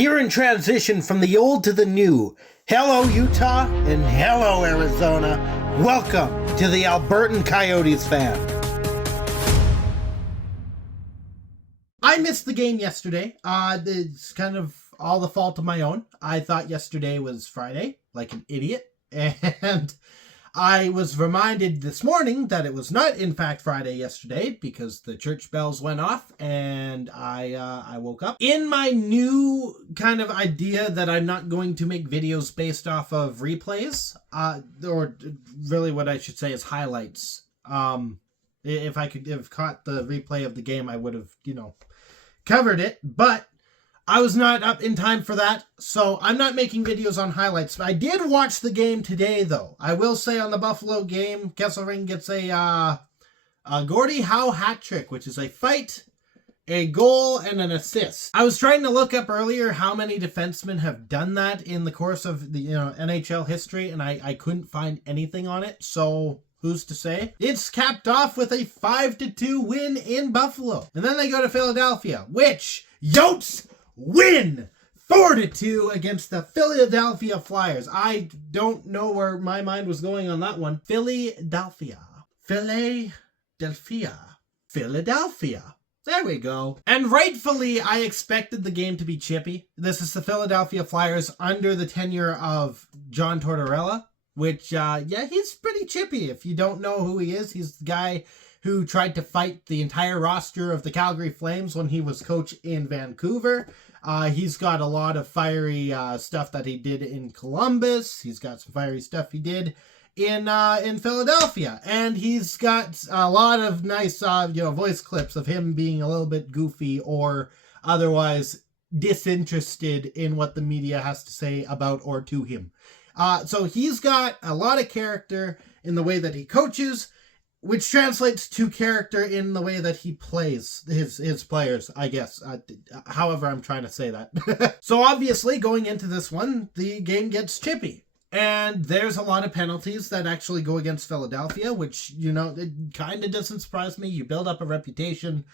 Here in transition from the old to the new. Hello, Utah, and hello, Arizona. Welcome to the Albertan Coyotes Fan. I missed the game yesterday. It's kind of all the fault of my own. I thought yesterday was Friday, like an idiot, and I was reminded this morning that it was not, in fact, Friday yesterday because the church bells went off and I woke up. In my new kind of idea that I'm not going to make videos based off of replays, or really what I should say is highlights. If I could have caught the replay of the game, I would have, covered it, but I was not up in time for that, so I'm not making videos on highlights. I did watch the game today, though. I will say on the Buffalo game, Kesselring gets a Gordie Howe hat trick, which is a fight, a goal, and an assist. I was trying to look up earlier how many defensemen have done that in the course of the NHL history, and I couldn't find anything on it, so who's to say? It's capped off with a 5-2 win in Buffalo. And then they go to Philadelphia, which Yotes win 4-2 against the Philadelphia Flyers. I don't know where my mind was going on that one. Philadelphia. There we go. And rightfully, I expected the game to be chippy. This is the Philadelphia Flyers under the tenure of John Tortorella, which, he's pretty chippy. If you don't know who he is, he's the guy who tried to fight the entire roster of the Calgary Flames when he was coach in Vancouver. He's got a lot of fiery stuff that he did in Columbus. He's got some fiery stuff he did in Philadelphia. And he's got a lot of nice, voice clips of him being a little bit goofy or otherwise disinterested in what the media has to say about or to him. So he's got a lot of character in the way that he coaches, which translates to character in the way that he plays his players, I guess. However, I'm trying to say that. So obviously, going into this one, the game gets chippy. And there's a lot of penalties that actually go against Philadelphia, which, it kind of doesn't surprise me. You build up a reputation,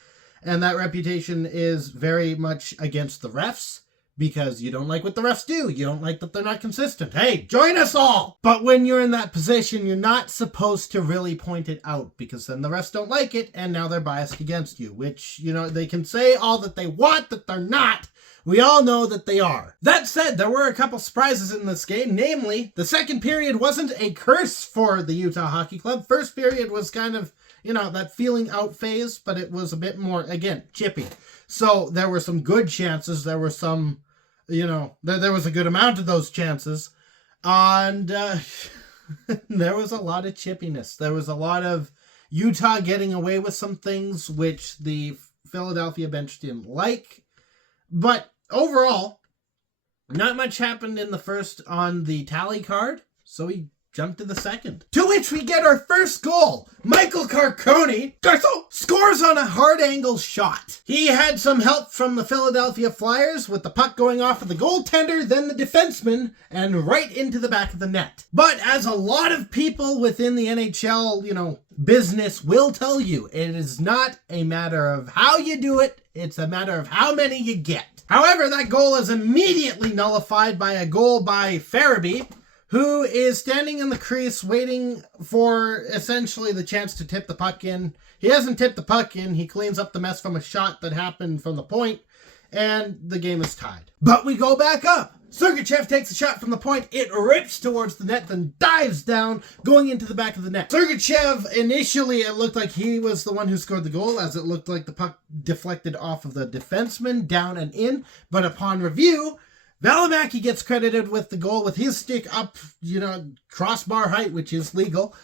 and that reputation is very much against the refs, because you don't like what the refs do. You don't like that they're not consistent. Hey, join us all! But when you're in that position, you're not supposed to really point it out, because then the refs don't like it, and now they're biased against you, which, they can say all that they want, that they're not. We all know that they are. That said, there were a couple surprises in this game, namely, the second period wasn't a curse for the Utah Hockey Club. First period was kind of, that feeling out phase, but it was a bit more, again, chippy. So there were some good chances. There were some, there was a good amount of those chances. And there was a lot of chippiness. There was a lot of Utah getting away with some things which the Philadelphia bench didn't like. But overall, not much happened in the first on the tally card. So we jumped to the second, to which we get our first goal. Michael Carcone scores on a hard angle shot. He had some help from the Philadelphia Flyers with the puck going off of the goaltender, then the defenseman, and right into the back of the net. But as a lot of people within the NHL, business will tell you, it is not a matter of how you do it, it's a matter of how many you get. However, that goal is immediately nullified by a goal by Farabee, who is standing in the crease waiting for essentially the chance to tip the puck in. He hasn't tipped the puck in. He cleans up the mess from a shot that happened from the point, and the game is tied. But we go back up. Sergachev takes a shot from the point. It rips towards the net, then dives down, going into the back of the net. Sergachev, initially, it looked like he was the one who scored the goal, as it looked like the puck deflected off of the defenseman, down and in. But upon review, Valimaki gets credited with the goal with his stick up, crossbar height, which is legal.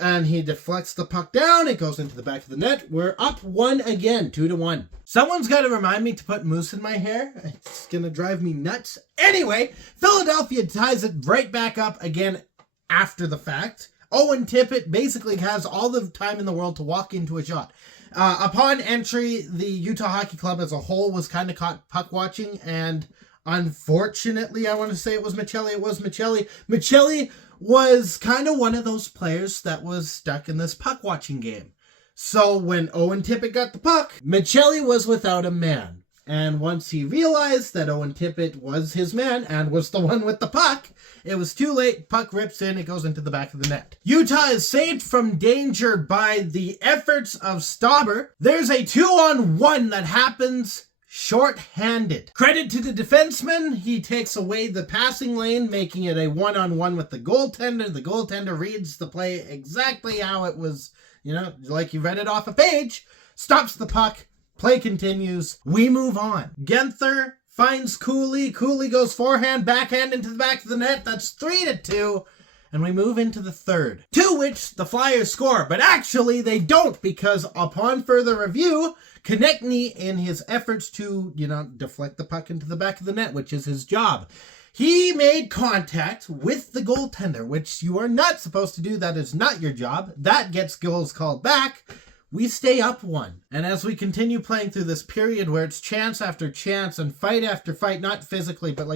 And he deflects the puck down. It goes into the back of the net. We're up 1 again, 2-1. Someone's got to remind me to put mousse in my hair. It's going to drive me nuts. Anyway, Philadelphia ties it right back up again after the fact. Owen Tippett basically has all the time in the world to walk into a shot. Upon entry, the Utah Hockey Club as a whole was kind of caught puck watching, and unfortunately, I want to say it was Michelli. It was Michelli. Michelli was kind of one of those players that was stuck in this puck-watching game. So when Owen Tippett got the puck, Michelli was without a man. And once he realized that Owen Tippett was his man and was the one with the puck, it was too late. Puck rips in, it goes into the back of the net. Utah is saved from danger by the efforts of Stauber. There's a 2-on-1 that happens short-handed. Credit to the defenseman. He takes away the passing lane, making it a 1-on-1 with the goaltender. The goaltender reads the play exactly how it was, like you read it off a page. Stops the puck. Play continues. We move on. Genther finds Cooley. Cooley goes forehand, backhand into the back of the net. That's 3-2. And we move into the third, to which the Flyers score. But actually, they don't, because upon further review, Konechny, in his efforts to, deflect the puck into the back of the net, which is his job, he made contact with the goaltender, which you are not supposed to do. That is not your job. That gets goals called back. We stay up 1. And as we continue playing through this period where it's chance after chance and fight after fight, not physically, but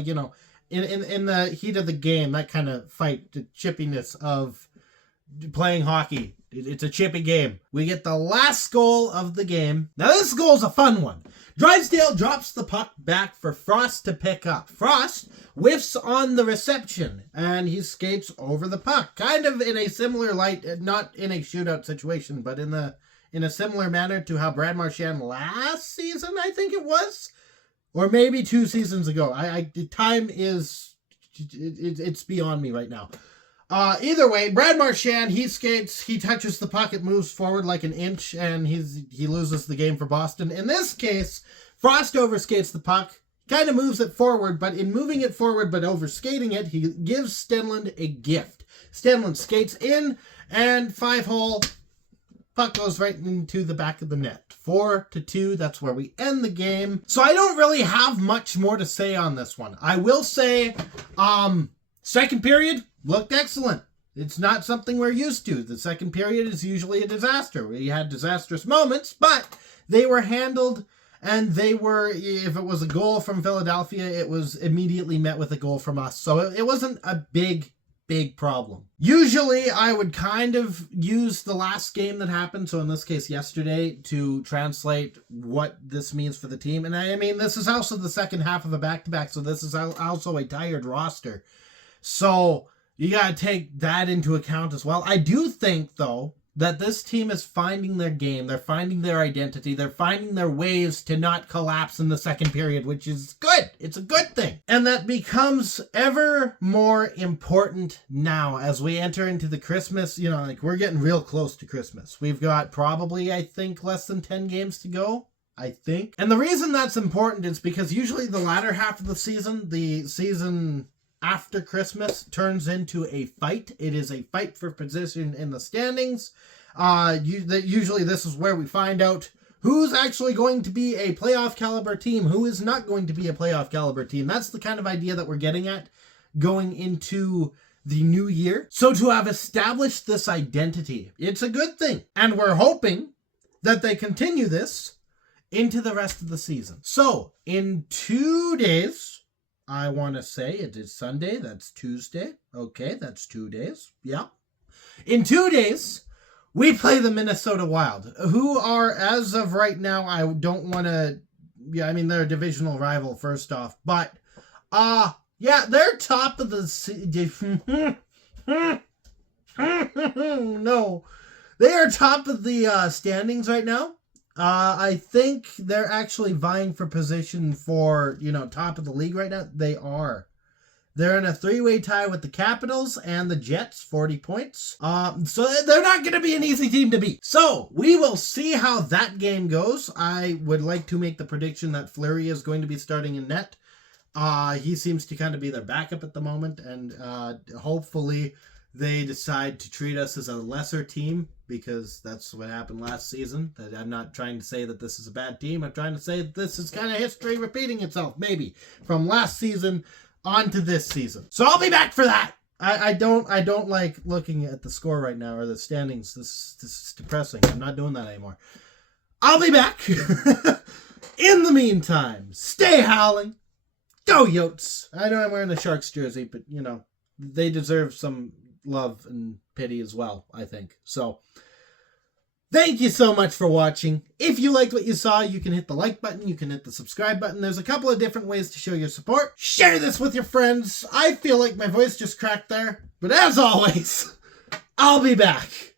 in the heat of the game, that kind of fight, the chippiness of playing hockey. It's a chippy game. We get the last goal of the game. Now this goal's a fun one. Drysdale drops the puck back for Frost to pick up. Frost whiffs on the reception, and he skates over the puck. Kind of in a similar light, not in a shootout situation, but in a similar manner to how Brad Marchand last season, I think it was, or maybe 2 seasons ago. Time is, it's beyond me right now. Either way, Brad Marchand, he skates, he touches the puck, it moves forward like an inch, and he loses the game for Boston. In this case, Frost overskates the puck, kind of moves it forward, but in moving it forward but overskating it, he gives Stenlund a gift. Stenlund skates in, and 5-hole, puck goes right into the back of the net. 4-2, that's where we end the game. So I don't really have much more to say on this one. I will say, second period looked excellent. It's not something we're used to. The second period is usually a disaster. We had disastrous moments, but they were handled, and they were, if it was a goal from Philadelphia, it was immediately met with a goal from us. So it wasn't a big problem. Usually I would kind of use the last game that happened, so in this case yesterday, to translate what this means for the team. And I mean, this is also the second half of a back-to-back, so this is also a tired roster. So you got to take that into account as well. I do think, though, that this team is finding their game. They're finding their identity. They're finding their ways to not collapse in the second period, which is good. It's a good thing. And that becomes ever more important now as we enter into the Christmas, we're getting real close to Christmas. We've got probably, I think, less than 10 games to go. I think. And the reason that's important is because usually the latter half of the season after Christmas turns into a fight. It is a fight for position in the standings. Usually this is where we find out who's actually going to be a playoff caliber team, who is not going to be a playoff caliber team. That's the kind of idea that we're getting at going into the new year. So to have established this identity, it's a good thing. And we're hoping that they continue this into the rest of the season. So in 2 days, I want to say it is Sunday. That's Tuesday. Okay, that's 2 days. Yeah. In 2 days, we play the Minnesota Wild, who are, as of right now, I don't want to... Yeah, I mean, they're a divisional rival, first off. But, they're top of the... No. They are top of the standings right now. I think they're actually vying for position for, top of the league right now. They are. They're in a 3-way tie with the Capitals and the Jets, 40 points. So they're not going to be an easy team to beat. So we will see how that game goes. I would like to make the prediction that Fleury is going to be starting in net. He seems to kind of be their backup at the moment, and hopefully they decide to treat us as a lesser team, because that's what happened last season. I'm not trying to say that this is a bad team. I'm trying to say that this is kind of history repeating itself, maybe, from last season on to this season. So I'll be back for that. I don't like looking at the score right now, or the standings. This is depressing. I'm not doing that anymore. I'll be back. In the meantime, stay howling. Go Yotes. I know I'm wearing the Sharks jersey, but, they deserve some love and pity as well, I think. So, Thank you so much for watching. If you liked what you saw, you can hit the like button, you can hit the subscribe button. There's a couple of different ways to show your support. Share this with your friends. I feel like my voice just cracked there. But as always, I'll be back.